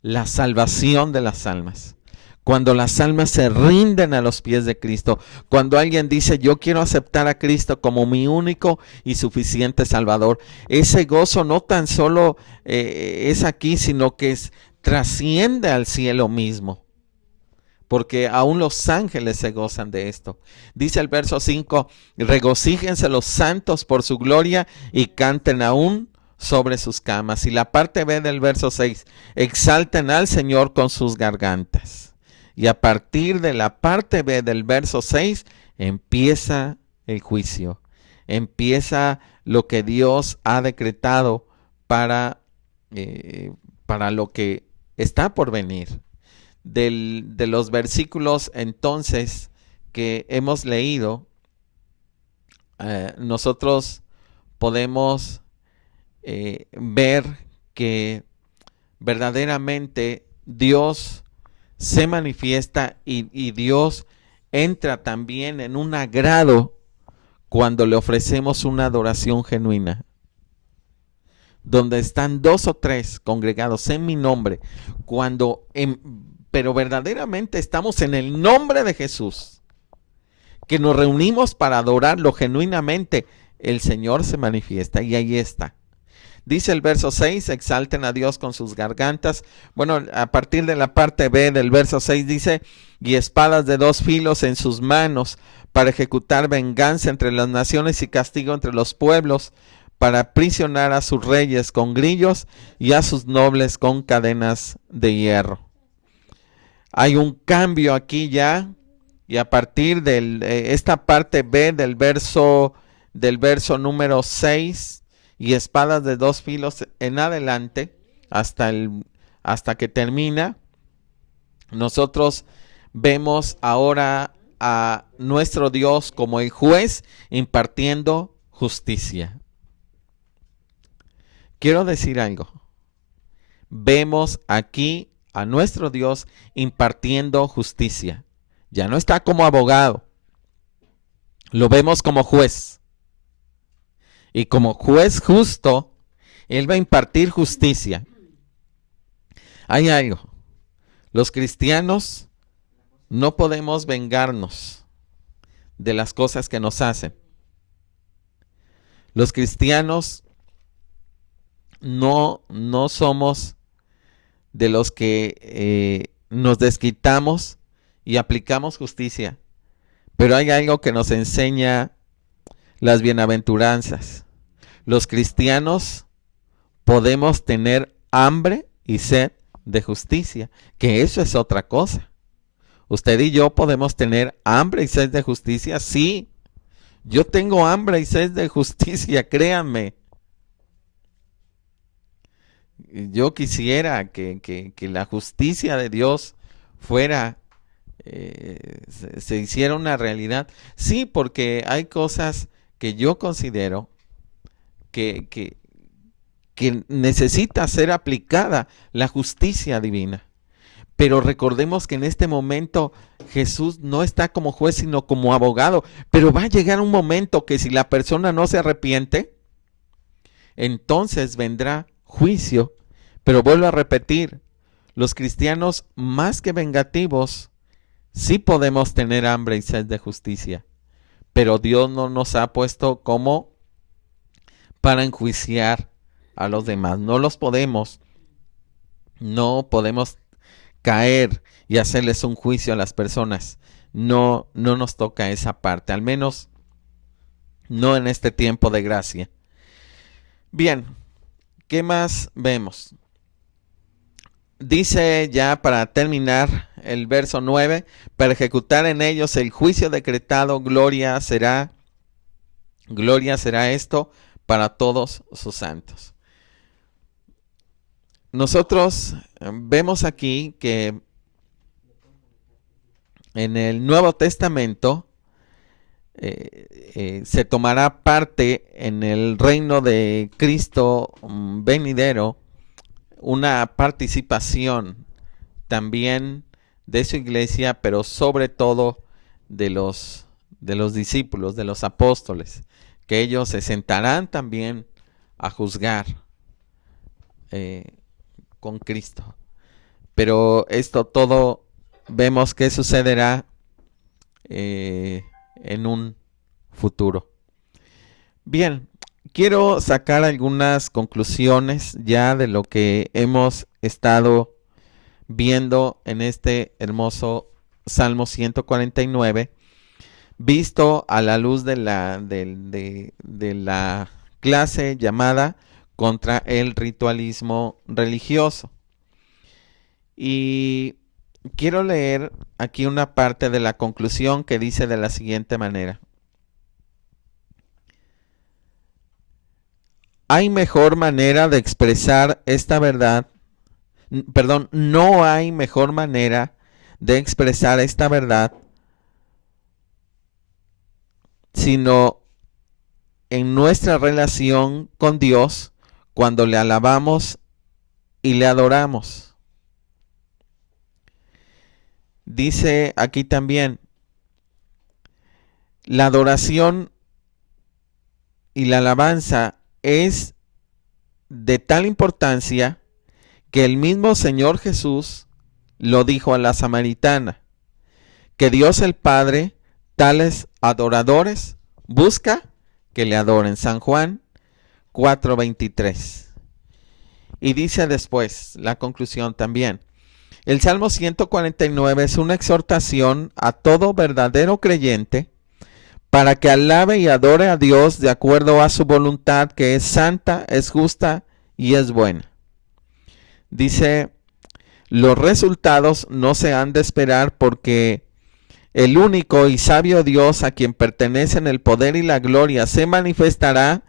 la salvación de las almas. Cuando las almas se rinden a los pies de Cristo, cuando alguien dice: yo quiero aceptar a Cristo como mi único y suficiente Salvador, ese gozo no tan solo es aquí, sino que trasciende al cielo mismo, porque aún los ángeles se gozan de esto. Dice el verso 5: regocíjense los santos por su gloria y canten aún sobre sus camas. Y la parte B del verso 6: exalten al Señor con sus gargantas. Y a partir de la parte B del verso 6 empieza el juicio. Empieza lo que Dios ha decretado para lo que está por venir. De los versículos entonces que hemos leído, nosotros podemos ver que verdaderamente Dios se manifiesta y Dios entra también en un agrado cuando le ofrecemos una adoración genuina. Donde están 2 o 3 congregados en mi nombre, pero verdaderamente estamos en el nombre de Jesús, que nos reunimos para adorarlo genuinamente, el Señor se manifiesta y ahí está. Dice el verso 6: exalten a Dios con sus gargantas. Bueno, a partir de la parte B del verso 6 dice: y espadas de 2 filos en sus manos, para ejecutar venganza entre las naciones y castigo entre los pueblos, para aprisionar a sus reyes con grillos y a sus nobles con cadenas de hierro. Hay un cambio aquí ya, y a partir de esta parte B del verso número 6, y espadas de 2 filos en adelante, hasta que termina, nosotros vemos ahora a nuestro Dios como el juez impartiendo justicia. Quiero decir algo. Vemos aquí a nuestro Dios impartiendo justicia. Ya no está como abogado. Lo vemos como juez. Y como juez justo, Él va a impartir justicia. Hay algo. Los cristianos no podemos vengarnos de las cosas que nos hacen. Los cristianos no somos de los que nos desquitamos y aplicamos justicia. Pero hay algo que nos enseña las bienaventuranzas. Los cristianos podemos tener hambre y sed de justicia, que eso es otra cosa. Usted y yo podemos tener hambre y sed de justicia, sí. Yo tengo hambre y sed de justicia, créanme. Yo quisiera que la justicia de Dios fuera, se hiciera una realidad. Sí, porque hay cosas que yo considero que, que, que necesita ser aplicada la justicia divina. Pero recordemos que en este momento Jesús no está como juez, sino como abogado. Pero va a llegar un momento que si la persona no se arrepiente, entonces vendrá juicio. Pero vuelvo a repetir, los cristianos más que vengativos, sí podemos tener hambre y sed de justicia. Pero Dios no nos ha puesto como para enjuiciar a los demás. No podemos caer y hacerles un juicio a las personas. No nos toca esa parte, al menos no en este tiempo de gracia. Bien, ¿qué más vemos? Dice ya para terminar el verso 9, para ejecutar en ellos el juicio decretado, gloria será esto para todos sus santos. Nosotros vemos aquí que en el Nuevo Testamento se tomará parte en el reino de Cristo venidero una participación también de su iglesia, pero sobre todo de los discípulos, de los apóstoles, que ellos se sentarán también a juzgar con Cristo. Pero esto todo vemos que sucederá en un futuro. Bien, quiero sacar algunas conclusiones ya de lo que hemos estado viendo en este hermoso Salmo 149, visto a la luz de la clase llamada contra el ritualismo religioso. Y quiero leer aquí una parte de la conclusión que dice de la siguiente manera. ¿Hay mejor manera de expresar esta verdad? No hay mejor manera de expresar esta verdad sino en nuestra relación con Dios cuando le alabamos y le adoramos. Dice aquí también, la adoración y la alabanza es de tal importancia que el mismo Señor Jesús lo dijo a la samaritana, que Dios el Padre, tales adoradores, busca que le adoren. San Juan 4:23. Y dice después, la conclusión también, el Salmo 149 es una exhortación a todo verdadero creyente para que alabe y adore a Dios de acuerdo a su voluntad, que es santa, es justa y es buena. Dice, los resultados no se han de esperar porque el único y sabio Dios a quien pertenecen el poder y la gloria se manifestará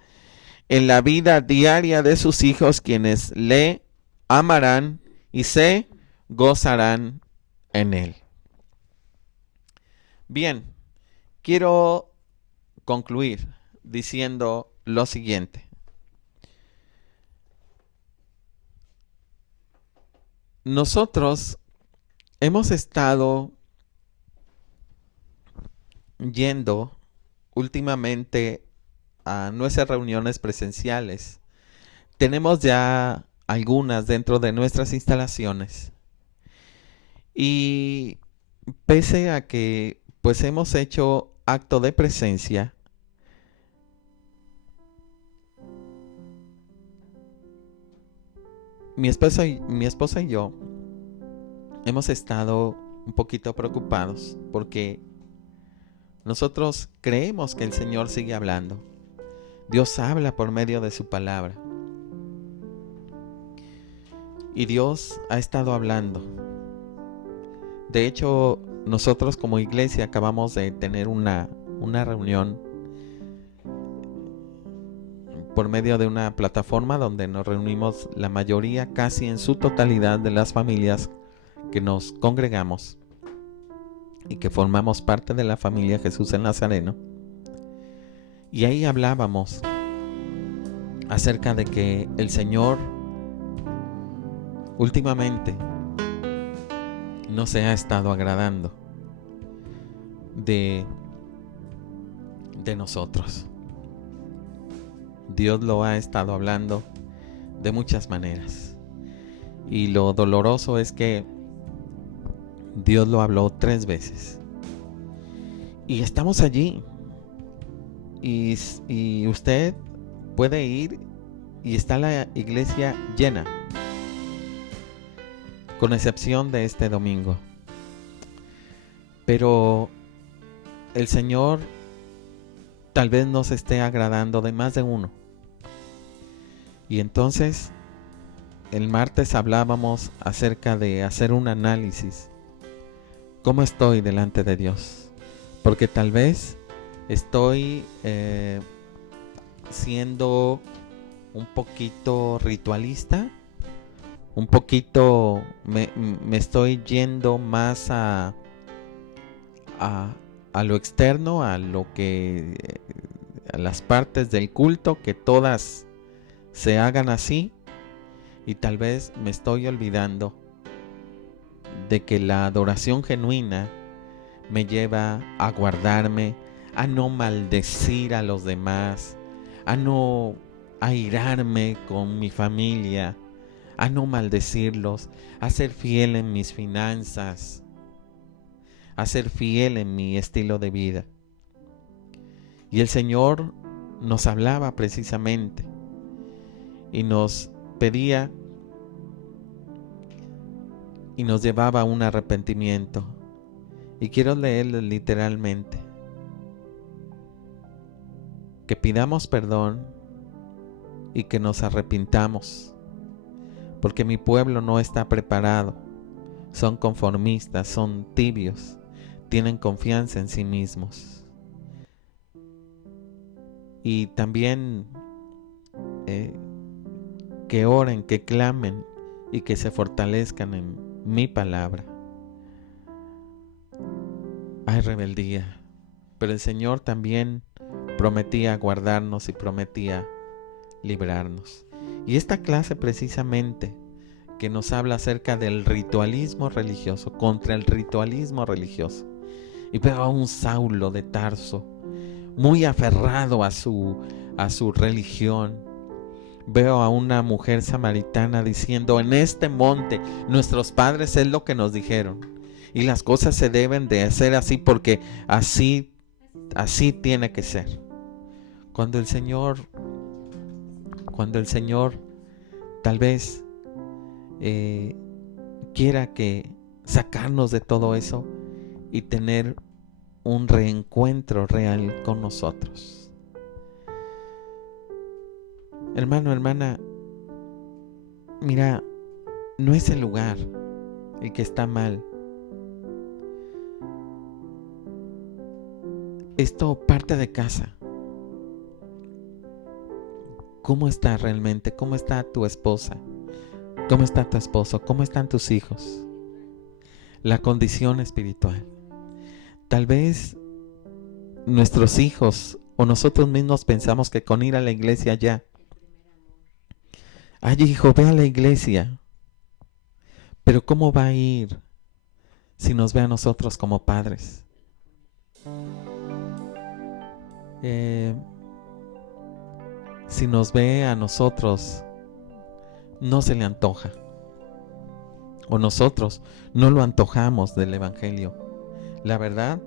en la vida diaria de sus hijos, quienes le amarán y se gozarán en él. Bien, quiero concluir diciendo lo siguiente. Nosotros hemos estado yendo últimamente a nuestras reuniones presenciales. Tenemos ya algunas dentro de nuestras instalaciones. Y pese a que pues hemos hecho acto de presencia, mi esposa y yo hemos estado un poquito preocupados porque nosotros creemos que el Señor sigue hablando. Dios habla por medio de su palabra. Y Dios ha estado hablando. De hecho, nosotros como iglesia acabamos de tener una reunión por medio de una plataforma donde nos reunimos la mayoría, casi en su totalidad, de las familias que nos congregamos y que formamos parte de la familia Jesús el Nazareno. Y ahí hablábamos acerca de que el Señor últimamente no se ha estado agradando de nosotros. Dios lo ha estado hablando de muchas maneras. Y lo doloroso es que Dios lo habló 3 veces. Y estamos allí. Y usted puede ir y está la iglesia llena, con excepción de este domingo. Pero el Señor tal vez nos esté agradando de más de uno. Y entonces el martes hablábamos acerca de hacer un análisis. ¿Cómo estoy delante de Dios? Porque tal vez estoy siendo un poquito ritualista, un poquito me estoy yendo más a lo externo, a lo que a las partes del culto, que todas se hagan así, y tal vez me estoy olvidando de que la adoración genuina me lleva a guardarme, a no maldecir a los demás, a no airarme con mi familia, a no maldecirlos, a ser fiel en mis finanzas, a ser fiel en mi estilo de vida. Y el Señor nos hablaba precisamente y nos pedía y nos llevaba a un arrepentimiento. Y quiero leerle literalmente: que pidamos perdón y que nos arrepintamos, porque mi pueblo no está preparado, son conformistas, son tibios, tienen confianza en sí mismos. Y también que oren, que clamen y que se fortalezcan en mi palabra. Hay rebeldía, pero el Señor también prometía guardarnos y prometía librarnos. Y esta clase precisamente que nos habla acerca del ritualismo religioso, contra el ritualismo religioso. Y veo a un Saulo de Tarso muy aferrado a su religión. Veo a una mujer samaritana diciendo: en este monte nuestros padres es lo que nos dijeron, y las cosas se deben de hacer así porque así tiene que ser. Cuando el Señor tal vez quiera que sacarnos de todo eso y tener un reencuentro real con nosotros. Hermano, hermana, mira, no es el lugar el que está mal. Esto parte de casa. ¿Cómo está realmente? ¿Cómo está tu esposa? ¿Cómo está tu esposo? ¿Cómo están tus hijos? La condición espiritual. Tal vez nuestros hijos o nosotros mismos pensamos que con ir a la iglesia ya. Ay, hijo, ve a la iglesia. Pero ¿cómo va a ir si nos ve a nosotros como padres? Si nos ve a nosotros, no se le antoja. O nosotros no lo antojamos del evangelio. La verdad,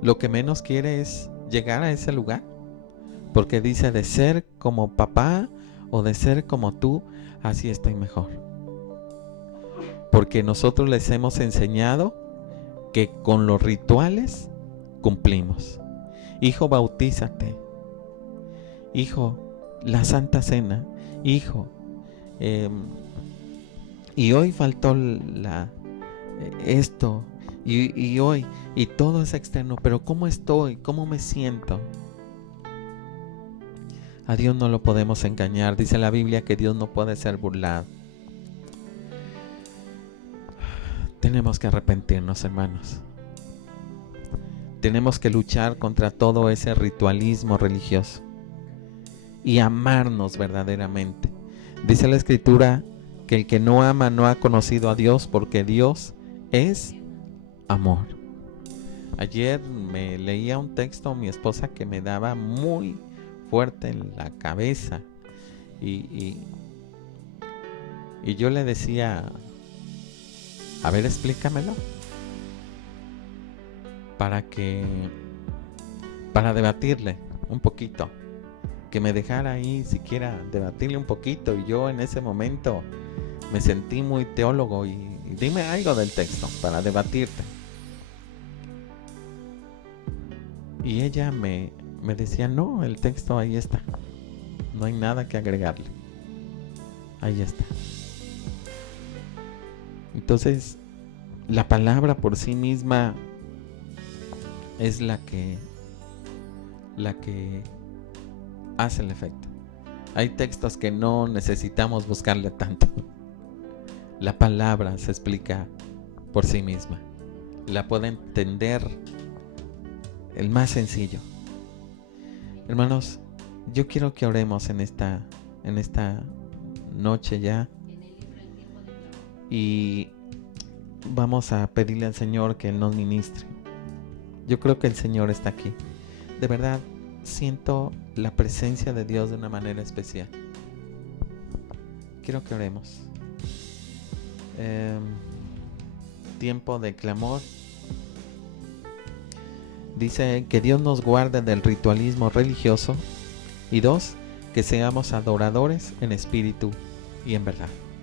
lo que menos quiere es llegar a ese lugar. Porque dice: de ser como papá o de ser como tú, así estoy mejor. Porque nosotros les hemos enseñado que con los rituales cumplimos. Hijo, bautízate. Hijo, la Santa Cena. Hijo, y hoy faltó esto. Y hoy, y todo es externo. Pero ¿cómo estoy? ¿Cómo me siento? A Dios no lo podemos engañar. Dice la Biblia que Dios no puede ser burlado. Tenemos que arrepentirnos, hermanos. Tenemos que luchar contra todo ese ritualismo religioso y amarnos verdaderamente. Dice la Escritura que el que no ama no ha conocido a Dios, porque Dios es amor. Ayer me leía un texto mi esposa que me daba muy fuerte en la cabeza y yo le decía, a ver, explícamelo, para debatirle un poquito, que me dejara ahí siquiera debatirle un poquito. Y yo en ese momento me sentí muy teólogo y dime algo del texto para debatirte. Y ella me decía, no, el texto ahí está, no hay nada que agregarle, ahí está. Entonces, la palabra por sí misma es la que hace el efecto. Hay textos que no necesitamos buscarle tanto. La palabra se explica por sí misma. La puede entender el más sencillo. Hermanos, yo quiero que oremos en esta noche ya. Y vamos a pedirle al Señor que Él nos ministre. Yo creo que el Señor está aquí. De verdad, siento la presencia de Dios de una manera especial. Quiero que oremos. Tiempo de clamor. Dice que Dios nos guarde del ritualismo religioso. Y 2, que seamos adoradores en espíritu y en verdad.